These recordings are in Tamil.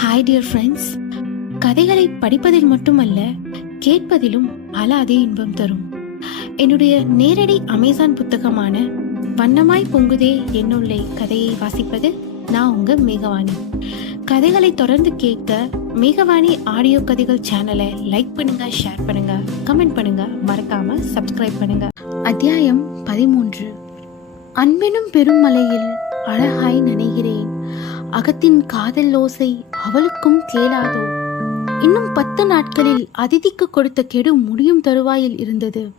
ஹாய் டியர் ஃப்ரெண்ட்ஸ் கதைகளை படிப்பதில் மட்டுமல்ல கேட்பதிலும் அலாதே இன்பம் தரும். என்னுடைய நேரடி அமேசான் புத்தகமான வண்ணமாய் பொங்குதே என்னுள்ளே கதையை வாசிப்பது நான் உங்க மேகவாணி. கதைகளை தொடர்ந்து கேட்க மேகவாணி ஆடியோ கதைகள் சேனலை லைக் பண்ணுங்க ஷேர் பண்ணுங்க கமெண்ட் பண்ணுங்க மறக்காம சப்ஸ்கிரைப் பண்ணுங்க. அத்தியாயம் பதிமூன்று. அன்பெனும் பெருமலையில் அழகாய் நனைகிறேன். அகத்தின் காதல் ஓசை அவளுக்கும் கேளாதோ. இன்னும் பத்து நாட்களில் அதிதிக்கு கொடுத்த கெடு முடியும் தருவாயில் இருந்தது.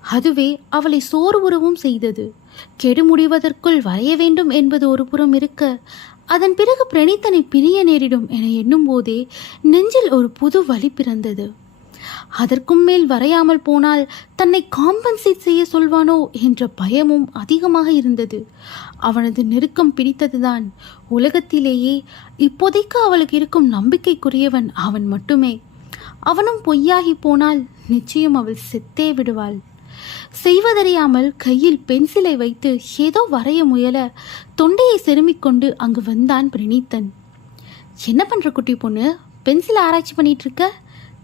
அதுவே அவளை சோறு உறவும் செய்தது. கெடு முடிவதற்குள் வரைய வேண்டும் என்பது ஒரு புறம் இருக்க அதன் பிறகு பிரணீத்தனை பிரிய நேரிடும் என எண்ணும் போதே நெஞ்சில் ஒரு புது வலி பிறந்தது. அதற்கும் மேல் வரையாமல் போனால் தன்னை காம்பன்சேட் செய்ய சொல்வானோ என்ற பயமும் அதிகமாக இருந்தது. அவனது நெருக்கம் பிடித்ததுதான். உலகத்திலேயே இப்போதைக்கு அவளுக்கு இருக்கும் நம்பிக்கைக்குரியவன் அவன் மட்டுமே. அவனும் பொய்யாகி போனால் நிச்சயம் அவள் செத்தே விடுவாள். செய்வதறியாமல் கையில் பென்சிலை வைத்து ஏதோ வரைய முயல தொண்டையை செருமிக்கொண்டு அங்கு வந்தான் பிரணீத்தன். என்ன பண்ற குட்டி பொண்ணு? பென்சில் ஆராய்ச்சி பண்ணிட்டு இருக்க?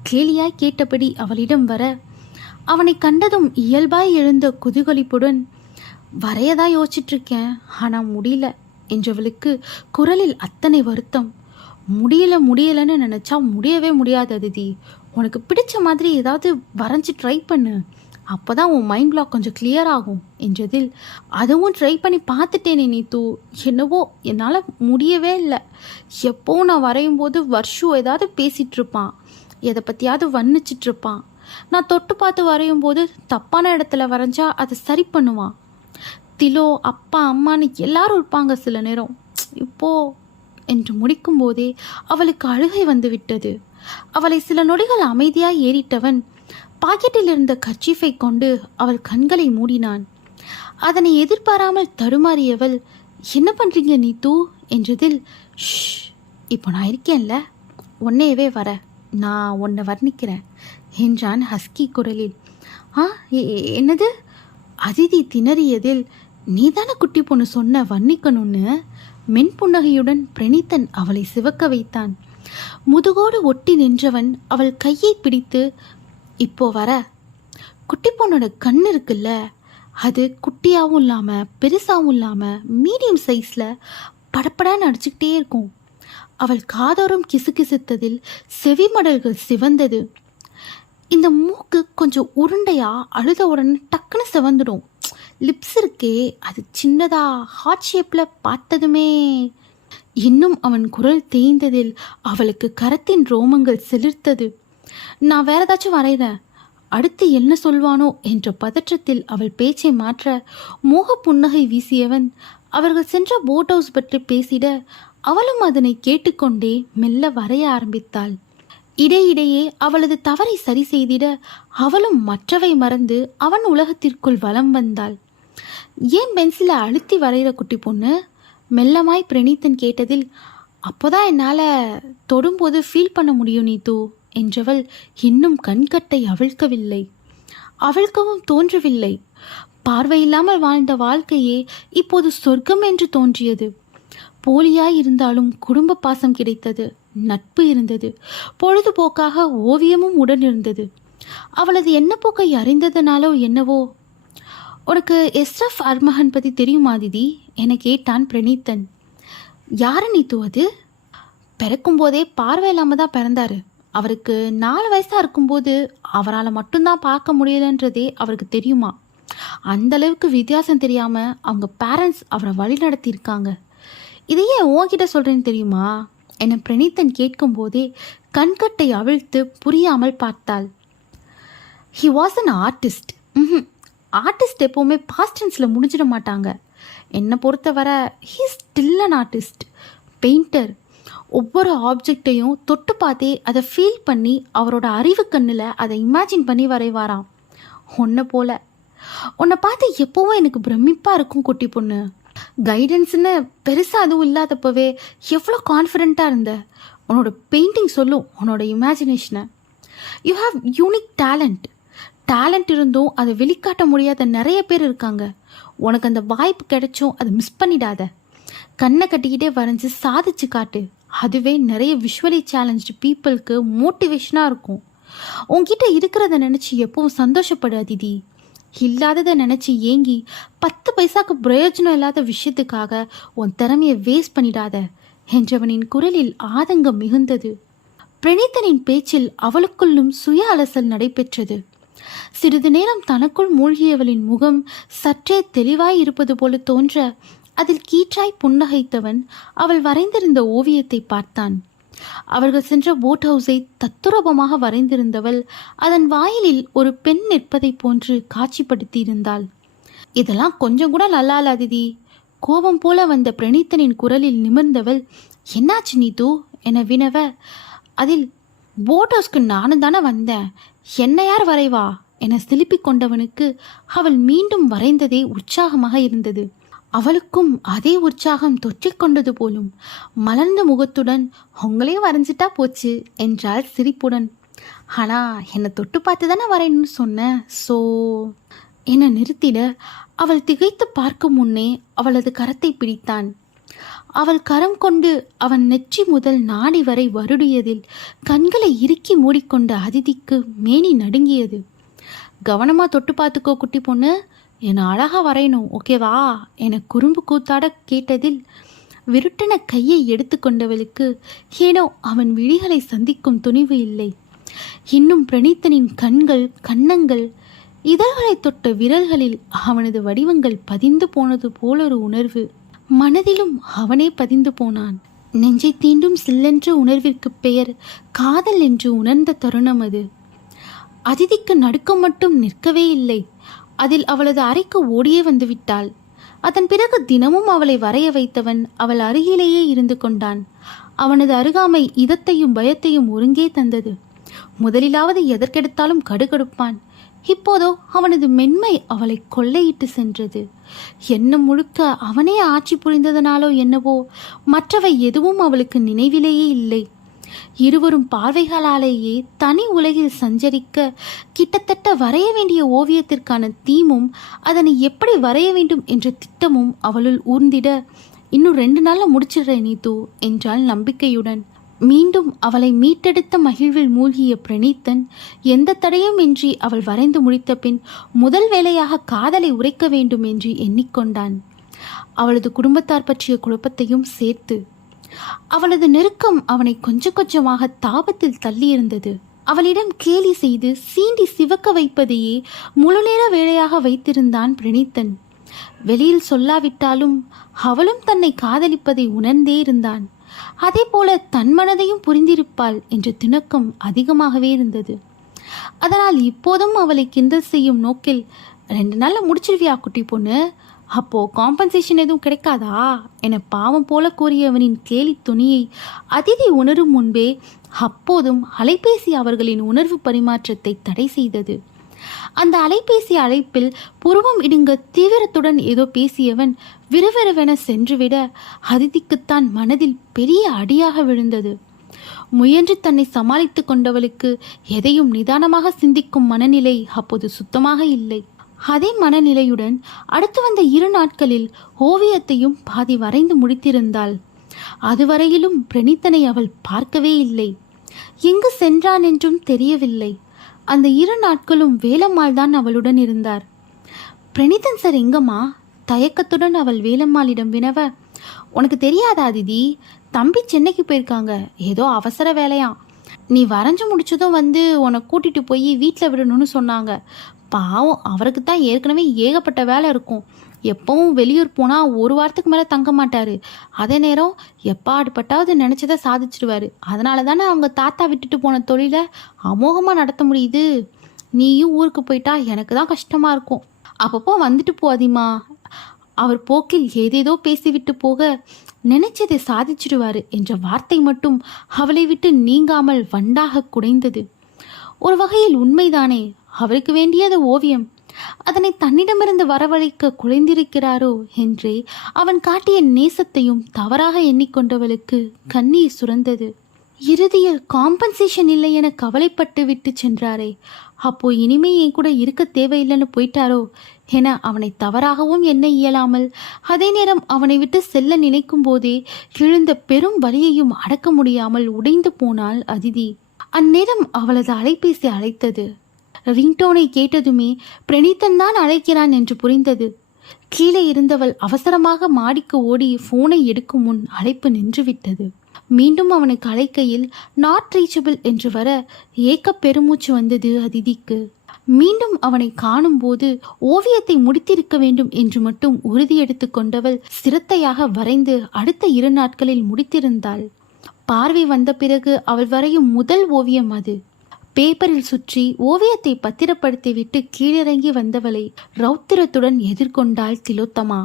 கேலியாய் கேட்டபடி அவளிடம் வர அவனை கண்டதும் இயல்பாய் எழுந்த குதூகலிப்புடன் வரையதா யோசிச்சிட்ருக்கேன் ஆனால் முடியல என்றவளுக்கு குரலில் அத்தனை வருத்தம். முடியல முடியலன்னு நினச்சா முடியவே முடியாது அதிதி. உனக்கு பிடிச்ச மாதிரி ஏதாவது வரைஞ்சி ட்ரை பண்ணு. அப்போ தான் உன் மைண்ட் பிளாக் கொஞ்சம் கிளியர் ஆகும் என்றதில் அதுவும் ட்ரை பண்ணி பார்த்துட்டேனே நீத்து என்னவோ என்னால் முடியவே இல்லை. எப்போவும் நான் வரையும் போது வர்ஷு ஏதாவது பேசிகிட்ருப்பான் எதை பற்றியாவது வர்ணிச்சிட்டு இருப்பான் நான் தொட்டு பார்த்து வரையும் போது தப்பான இடத்துல வரைஞ்சா அதை சரி பண்ணுவான். திலோ அப்பா அம்மான்னு எல்லாரும் இருப்பாங்க சில நேரம். இப்போ என்று முடிக்கும் போதே அவளுக்கு அழுகை வந்து விட்டது அவளை சில நொடிகள் அமைதியாய் ஏறிட்டவன் பாக்கெட்டில் இருந்த கர்ச்சீஃபை கொண்டு அவள் கண்களை மூடினான். அதனை எதிர்பாராமல் தடுமாறியவள் என்ன பண்றீங்க தூ? என்றதில் ஷ் இப்போ நான் இருக்கேன்ல உன்னையவே வர. நான் உன்னை வர்ணிக்கிறேன் என்றான் ஹஸ்கி குரலில். ஆ என்னது? அதிதி திணறியதில் நீதான குட்டி பொண்ணு சொன்ன வர்ணிக்கணும்னு? மென்புன்னகையுடன் பிரணீத்தன் அவளை சிவக்க வைத்தான். முதுகோடு ஒட்டி நின்றவன் அவள் கையை பிடித்து இப்போ வர. குட்டி பொண்ணோட கண் இருக்குல்ல. அது குட்டியாகவும் இல்லாமல் பெருசாகவும் இல்லாமல் மீடியம் சைஸில் படப்படான்னு அடிச்சுக்கிட்டே இருக்கும். அவள் காதோரம் கிசுகிசுத்ததில் செவிமடல்கள் சிவந்தது. இந்த மூக்கு கொஞ்சம் உருண்டையா அழுத உடனே டக்குன்னு சிவந்துடும். லிப்ஸ் இருக்கே அது சின்னதா ஹார்ட் ஷேப்பில் பார்த்ததுமே. இன்னும் அவன் குரல் தேய்ந்ததில் அவளுக்கு கரத்தின் ரோமங்கள் சிலிர்த்தது. நான் வேற ஏதாச்சும் வரைகிறேன் அடுத்து என்ன சொல்வானோ என்ற பதற்றத்தில் அவள் பேச்சை மாற்ற மோக புன்னகை வீசியவன் அவர்கள் சென்ற போட் ஹவுஸ் பற்றி பேசிட அவளும் அதனை கேட்டுக்கொண்டே மெல்ல வரைய ஆரம்பித்தாள். இடையிடையே அவளது தவறை சரி செய்திட அவளும் மற்றவை மறந்து அவன் உலகத்திற்குள் வலம் வந்தாள். ஏன் பென்சிலை அழுத்தி வரைகிற குட்டி பொண்ணு? மெல்லமாய் பிரணீத்தன் கேட்டதில் அப்போதான் என்னால் தொடும்போது ஃபீல் பண்ண முடியும் நீத்து என்றவள் இன்னும் கண்கட்டை அவிழ்க்கவில்லை. அவிழ்க்கவும் தோன்றவில்லை. பார்வையில்லாமல் வாழ்ந்த வாழ்க்கையே இப்போது சொர்க்கம் என்று தோன்றியது. போலியாய் இருந்தாலும் குடும்ப பாசம் கிடைத்தது நட்பு இருந்தது பொழுதுபோக்காக ஓவியமும் உடன் இருந்தது அவளது எண்ணப்போக்கை அறிந்ததனாலோ என்னவோ? உனக்கு எஸ்ரஃப் அர்மகன் பற்றி தெரியுமா திதி? என கேட்டான் பிரணீத்தன். யாரை நீ தூவது பிறக்கும் போதே பார்வை இல்லாமல் தான் பிறந்தாரு. அவருக்கு நாலு வயசாக இருக்கும்போது அவரால் மட்டும்தான் பார்க்க முடியலன்றதே அவருக்கு தெரியுமா? அந்தளவுக்கு வித்தியாசம் தெரியாமல் அவங்க பேரண்ட்ஸ் அவரை வழி நடத்தியிருக்காங்க. இதையே உன்கிட்ட சொல்கிறேன்னு தெரியுமா? என பிரணீத்தன் கேட்கும்போதே கண்கட்டை அவிழ்த்து புரியாமல் பார்த்தாள். He was an artist um artist எப்போவுமே பாஸ்டன்ஸில் முடிஞ்சிட மாட்டாங்க. என்னை பொறுத்தவரை he still an artist painter ஒவ்வொரு ஆப்ஜெக்டையும் தொட்டு பார்த்தே அதை ஃபீல் பண்ணி அவரோட அறிவு கண்ணில் அதை இமேஜின் பண்ணி வரைவாராம். உன்னை போல உன்னை பார்த்து எப்போவும் எனக்கு பிரமிப்பாக இருக்கும் குட்டி பொண்ணு. கைடன்ஸ்னு பெருசாக அதுவும் இல்லாதப்பவே எவ்வளோ கான்ஃபிடெண்ட்டாக இருந்த. உன்னோட பெயிண்டிங் சொல்லும் உன்னோட இமேஜினேஷனை you have unique talent talent இருந்தும் அதை வெளிக்காட்ட முடியாத நிறைய பேர் இருக்காங்க. உனக்கு அந்த வாய்ப்பு கிடைச்சும் அதை மிஸ் பண்ணிடாத. கண்ணை கட்டிக்கிட்டே வரைஞ்சி சாதிச்சு காட்டு. அதுவே நிறைய விஷுவலி சேலஞ்சு பீப்புளுக்கு மோட்டிவேஷனாக இருக்கும். உங்ககிட்ட இருக்கிறத நினச்சி எப்பவும் சந்தோஷப்படு அதிதி இல்லாததை நினச்சி ஏங்கி பத்து பைசாக்கு பிரயோஜனம் இல்லாத விஷயத்துக்காக உன் திறமையை வேஸ்ட் பண்ணிடாத என்றவனின் குரலில் ஆதங்கம் மிகுந்தது. பிரணீதனின் பேச்சில் அவளுக்குள்ளும் சுய அலசல் நடைபெற்றது. சிறிது நேரம் தனக்குள் மூழ்கியவளின் முகம் சற்றே தெளிவாய் இருப்பது போல தோன்ற அதில் கீற்றாய் புன்னகைத்தவன் அவள் வரைந்திருந்த ஓவியத்தை பார்த்தான். அவர்கள் சென்ற போட் ஹவுஸை தத்துரபமாக வரைந்திருந்தவள் அதன் வாயிலில் ஒரு பெண் நிற்பதைப் போன்று காட்சிப்படுத்தியிருந்தாள். இதெல்லாம் கொஞ்சம் கூட நல்லா இல்ல அதிதி. கோபம் போல வந்த பிரணீத்தனின் குரலில் நிமிர்ந்தவள் என்னாச்சு நீது? என வினவ அதில் போட் ஹவுஸ்க்கு நானும் தானே வந்தேன். என்ன யார் வரைவா? என சிலுப்பிக் கொண்டவனுக்கு அவள் மீண்டும் வரைந்ததே உற்சாகமாக இருந்தது. அவளுக்கும் அதே உற்சாகம் தொற்றிக்கொண்டது போலும். மலர்ந்த முகத்துடன் உங்களே வரைஞ்சிட்டா போச்சு என்றாள் சிரிப்புடன். ஆனால் என்னை தொட்டு பார்த்து தானே வரையணும்னு சொன்னேன் ஸோ என்னை நிறுத்திட? அவள் திகைத்து பார்க்கும் முன்னே அவளது கரத்தை பிடித்தான். அவள் கரம் கொண்டு அவன் நெற்றி முதல் நாடி வரை வருடியதில் கண்களை இறுக்கி மூடிக்கொண்ட அதிதிக்கு மேனி நடுங்கியது. கவனமாக தொட்டு பார்த்துக்கோ குட்டி பொண்ணு. என்னை அழகாக வரையணும் ஓகேவா என குறும்பு கூத்தாட கேட்டதில் விருட்டன கையை எடுத்துக்கொண்டவளுக்கு ஏனோ அவன் விழிகளை சந்திக்கும் துணிவு இல்லை. இன்னும் பிரணீத்தனின் கண்கள் கன்னங்கள் இதழ்களை தொட்ட விரல்களில் அவனது வடிவங்கள் பதிந்து போனது போலொரு உணர்வு. மனதிலும் அவனே பதிந்து போனான். நெஞ்சை தீண்டும் சில்லென்ற உணர்விற்கு பெயர் காதல் என்று உணர்ந்த தருணம் அது. அதிதிக்கு நடுக்கம் மட்டும் நிற்கவே இல்லை. அதில் அவளது அறைக்கு ஓடியே வந்து விட்டாள் அதன் பிறகு தினமும் அவளை வரைய வைத்தவன் அவள் அருகிலேயே இருந்து கொண்டான். அவனது அருகாமை இதத்தையும் பயத்தையும் ஒருங்கே தந்தது. முதலிலாவது எதற்கெடுத்தாலும் கடுகடுப்பான். இப்போதோ அவனது மென்மை அவளை கொள்ளையிட்டு சென்றது. என்ன முழுக்க அவனே ஆட்சி புரிந்ததனாலோ என்னவோ மற்றவை எதுவும் அவளுக்கு நினைவிலேயே இல்லை. இருவரும் பார்வைகளாலேயே தனி உலகில் சஞ்சரிக்க கிட்டத்தட்ட வரைய வேண்டிய ஓவியத்திற்கான தீமும் அதனை எப்படி வரைய வேண்டும் என்ற திட்டமும் அவளுள் ஊர்ந்திட இன்னும் ரெண்டு நாளில் முடிச்சிடுறேன் நீது என்றாள் நம்பிக்கையுடன். மீண்டும் அவளை மீட்டெடுத்த மகிழ்வில் மூழ்கிய பிரணீத்தன் எந்த தடையும் இன்றி அவள் வரைந்து முடித்த பின் முதல் வேலையாக காதலை உரைக்க வேண்டும் என்று எண்ணிக்கொண்டான். அவளது குடும்பத்தார் பற்றிய குழப்பத்தையும் சேர்த்து அவளது நெருக்கம் அவனை கொஞ்சம் கொஞ்சமாக தாபத்தில் தள்ளியிருந்தது. அவளிடம் கேலி செய்து சீண்டி சிவக்க வைப்பதையே முழுநேர வேலையாக வைத்திருந்தான் பிரணீத்தன். வெளியில் சொல்லாவிட்டாலும் அவளும் தன்னை காதலிப்பதை உணர்ந்தே இருந்தான். அதே போல தன் மனதையும் புரிந்திருப்பாள் என்ற திணக்கம் அதிகமாகவே இருந்தது. அதனால் இப்போதும் அவளை கிண்டல் செய்யும் நோக்கில் ரெண்டு நாளில் முடிச்சிருவியா குட்டி பொண்ணு? அப்போது காம்பன்சேஷன் எதுவும் கிடைக்காதா? என பாவம் போல கூறியவனின் கேலி துணியை அதிதி உணரும் முன்பே அப்போதும் அலைபேசி அவர்களின் உணர்வு பரிமாற்றத்தை தடை செய்தது. அந்த அலைபேசி அழைப்பில் புருவம் இடுங்க தீவிரத்துடன் ஏதோ பேசியவன் விறுவிறுவென சென்றுவிட அதிதிக்குத்தான் மனதில் பெரிய அடியாக விழுந்தது. முயன்று தன்னை சமாளித்து கொண்டவளுக்கு எதையும் நிதானமாக சிந்திக்கும் மனநிலை அப்போது சுத்தமாக இல்லை. அதே மனநிலையுடன் அடுத்து வந்த இரு நாட்களில் ஓவியத்தையும் பாதி வரைந்து முடித்திருந்தாள். அதுவரையிலும் பிரணீத்தனை அவள் பார்க்கவே இல்லை. எங்கு சென்றான் என்றும் தெரியவில்லை. அந்த இரு நாட்களும் வேலம்மாள் தான் அவளுடன் இருந்தார். பிரணீதன் சார் எங்கம்மா? தயக்கத்துடன் அவள் வேலம்மாளிடம் வினவ. உனக்கு தெரியாதா திதி? தம்பி சென்னைக்கு போயிருக்காங்க. ஏதோ அவசர வேலையாம். நீ வரைஞ்சு முடிச்சதும் வந்து உன்னை கூட்டிட்டு போய் வீட்டில் விடணும்னு சொன்னாங்க. பாவம் அவருக்கு தான் ஏற்கனவே ஏகப்பட்ட வேலை இருக்கும். எப்பவும் வெளியூர் போனால் ஒரு வாரத்துக்கு மேலே தங்க மாட்டார். அதே நேரம் எப்பாடுபட்டாவது நினச்சதை சாதிச்சிடுவார் அதனால தானே அவங்க தாத்தா விட்டுட்டு போன தொழிலை அமோகமாக நடத்த முடியுது. நீயும் ஊருக்கு போயிட்டா எனக்கு தான் கஷ்டமாக இருக்கும். அப்பப்போ வந்துட்டு போதிமா அவர் போக்கில் ஏதேதோ பேசிவிட்டு போக நினைச்சதை சாதிச்சிடுவாரு என்ற வார்த்தை மட்டும் அவளை விட்டு நீங்காமல் வண்டாக குடைந்தது. ஒரு வகையில் உண்மைதானே அவருக்கு வேண்டியது ஓவியம். அதனை தன்னிடமிருந்து வரவழைக்க குலைந்திருக்கிறாரோ என்றே அவன் காட்டிய நேசத்தையும் தவறாக எண்ணிக்கொண்டவளுக்கு கண்ணீர் சுரந்தது. இறுதியில் காம்பன்சேஷன் இல்லை என கவலைப்பட்டு விட்டு சென்றாரே. அப்போ இனிமே என் கூட இருக்க தேவையில்லைன்னு போயிட்டாரோ என அவனை தவறாகவும் எண்ண இயலாமல் அதே நேரம் அவனை விட்டு செல்ல நினைக்கும் போதே எழுந்த பெரும் வலியையும் அடக்க முடியாமல் உடைந்து போனாள் அதிதி. அந்நேரம் அவளது அலைபேசி அழைத்தது. ரிங்டோனை கேட்டதுமே பிரணீத்தன் தான் அழைக்கிறான் என்று புரிந்தது. கீழே இருந்தவள் அவசரமாக மாடிக்கு ஓடி போனை எடுக்கும் முன் அழைப்பு நின்றுவிட்டது. மீண்டும் அவனுக்கு அழைக்கையில் நாட் ரீச்சபிள் என்று வர ஏக்க பெருமூச்சு வந்தது அதிதிக்கு. மீண்டும் அவனை காணும்போது ஓவியத்தை முடித்திருக்க வேண்டும் என்று மட்டும் உறுதியெடுத்து கொண்டவள் சிரத்தையாக வரைந்து அடுத்த இரு நாட்களில் முடித்திருந்தாள். பார்வை வந்த பிறகு அவள் வரையும் முதல் ஓவியம் அது. பேப்பரில் சுற்றி ஓவியத்தை பத்திரப்படுத்திவிட்டு கீழிறங்கி வந்தவளை ரௌத்திரத்துடன் எதிர்கொண்டாள் திலோத்தமா.